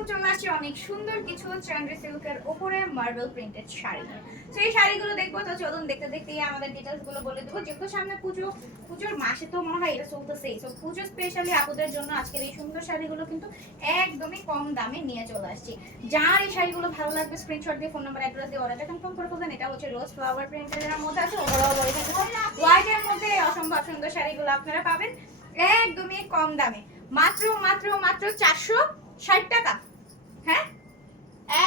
তো চলে আসছে অনেক সুন্দর কিছু চান্দ্রি সিল্কের উপরে মার্বেল প্রিন্টেড শাড়ি। তো এই শাড়িগুলো দেখব, তো চলুন দেখতে দেখতে আমাদের ডিটেলসগুলো বলে দেবো। যেহেতু সামনে পুজো, পুজোর মাসে তো মনে হয় এটা চলতেছেই তো পুজো স্পেশালি আপুদের জন্য আজকের এই সুন্দর শাড়িগুলো কিন্তু একদমই কম দামে নিয়ে চলে আসছি। যার এই শাড়িগুলো ভালো লাগবে স্ক্রিনশট দিয়ে ফোন নাম্বার অ্যাড্রেস দিয়ে অর্ডারটা কনফার্ম করে ফেলবেন। এটা হচ্ছে রোজ ফ্লাওয়ার প্রিন্টের মধ্যে আছে ওভারঅল বডি থাকে হোয়াইটের মধ্যে। অসম্ভব সুন্দর শাড়িগুলো আপনারা পাবেন, একদমই কম দামে। মাত্র মাত্র মাত্র চারশো ষাট টাকা হ্যাঁ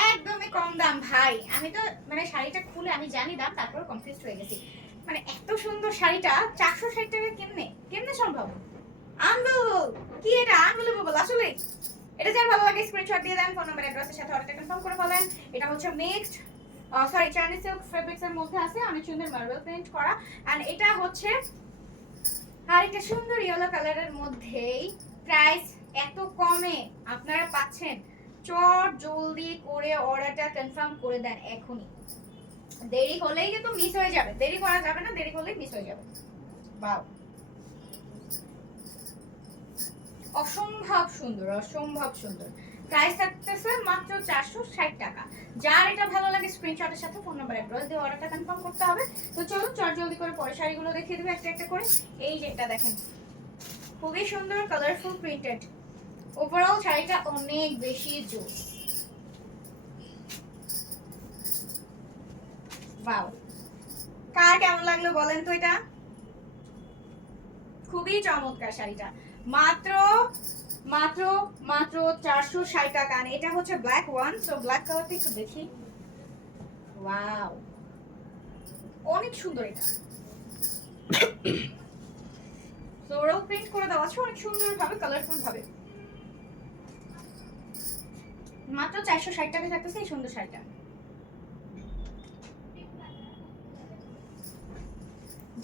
একদমই কম দাম ভাই আমি তো মানে শাড়িটা খুলে আমি জানি দাম, তারপর কনফিউজ হয়ে গেছি। মানে এত সুন্দর শাড়িটা, চারশো ষাট টাকা কেমনে? কেমনে সম্ভব? আনবিলিভেবল কি এটা? আনবিলিভেবল আসলে। এটা যার ভালো লাগে স্ক্রিনশট দিয়ে দেন ফোন নাম্বার অ্যাড্রেসের সাথে অর্ডারটা কনফার্ম করে বলেন। এটা হচ্ছে mixed sorry Chinese silk fabrics এর মধ্যে আছে অনেক সুন্দর মার্বেল প্রিন্ট করা। এন্ড এটা হচ্ছে আর একটা সুন্দর ইয়েলো কালারের মধ্যেই প্রাইস এত কমে, আপনারা পাচ্ছেন। চট জলদি করে অর্ডারটা কনফার্ম করে দেন এখনই। দেরি হলেই কিন্তু মিস হয়ে যাবে। দেরি করা যাবে না, দেরি করলেই মিস হয়ে যাবে। বাও অসম্ভব সুন্দর অসম্ভব সুন্দর। প্রাইস থাকতেছে মাত্র চারশো ষাট টাকা। যার এটা ভালো লাগে স্ক্রিনশটের সাথে ফোন নাম্বার অ্যাড্রেস দিয়ে অর্ডারটা কনফার্ম করতে হবে। তো চলুন চট জলদি করে পরে শাড়িগুলো দেখিয়ে দেবো একটা একটা করে। এই যে এটা দেখেন। খুবই সুন্দর কালারফুল প্রিন্টেড ওভারঅল শাড়িটা অনেক বেশি জোস। ওয়াও কার কেমন লাগল বলেন তো এটা? খুবই চমৎকার শাড়িটা। মাত্র মাত্র মাত্র চারশো ষাট টাকা। এটা হচ্ছে ব্ল্যাক ওয়ান সো ব্ল্যাক কালারটা একটু দেখি। ওয়াও অনেক সুন্দর এটা। ফ্লোরাল প্রিন্ট করে দেওয়া আছে অনেক সুন্দর ভাবে কালারফুল ভাবে। মাত্র চারশো ষাট টাকা থাকতেছে এই সুন্দর শাড়িটা।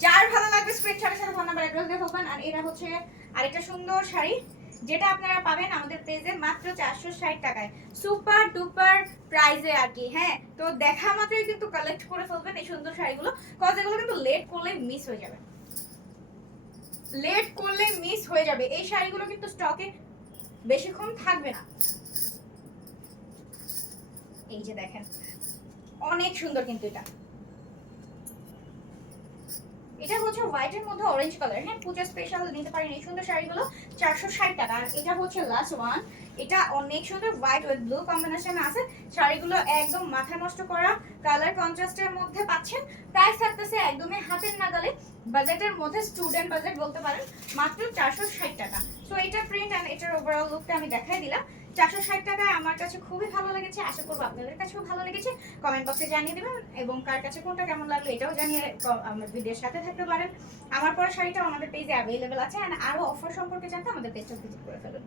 যার ভালো লাগবে স্ক্রিনশটের সাথে ফোন নাম্বার, অ্যাড্রেস ফেলবেন আর এটা হচ্ছে আরেকটা সুন্দর শাড়ি, যেটা আপনারা পাবেন আমাদের পেজে মাত্র চারশো ষাট টাকায়। সুপার ডুপার প্রাইজে আর কি হ্যাঁ? তো দেখা মাত্রই কিন্তু কালেক্ট করে ফেলবেন এই সুন্দর শাড়িগুলো কজ এগুলো কিন্তু লেট করলে মিস হয়ে যাবে। লেট করলে মিস হয়ে যাবে। এই শাড়িগুলো কিন্তু স্টকে বেশিক্ষণ থাকবে না। এই যে দেখেন, অনেক সুন্দর কিন্তু এটা। এটা হচ্ছে হোয়াইটের মধ্যে অরেঞ্জ কালার হ্যাঁ পূজা স্পেশাল নিতে পারেন এই সুন্দর শাড়িগুলো, চারশো ষাট টাকা। আর এটা হচ্ছে লাস্ট ওয়ান এটা অনেক সুন্দর হোয়াইট উইথ ব্লু কম্বিনেশন আছে। শাড়িগুলো একদম মাথা নষ্ট করা কালার কন্ট্রাস্টের মধ্যে পাচ্ছেন। প্রাইস থাকতেছে একদমই হাতের নাগালে। বাজেটের মধ্যে স্টুডেন্ট বাজেট বলতে পারেন, মাত্র চারশো ষাট টাকা। সো এটা প্রিন্ট অ্যান্ড এটার ওভারঅল লুকটা আমি দেখাই দিলাম। চারশো ষাট টাকায় আমার কাছে খুবই ভালো লেগেছে। আশা করব আপনাদের কাছেও ভালো লেগেছে। কমেন্ট বক্সে জানিয়ে দেবেন এবং কার কাছে কোনটা কেমন লাগল এটাও জানিয়ে আমার ভিডিওর সাথে থাকতে পারেন। আমার পরে শাড়িটাও আমাদের পেজে অ্যাভেলেবেল আছে। আরও আরও অফার সম্পর্কে জানতে আমাদের পেজটা ভিজিট করে ফেলুন।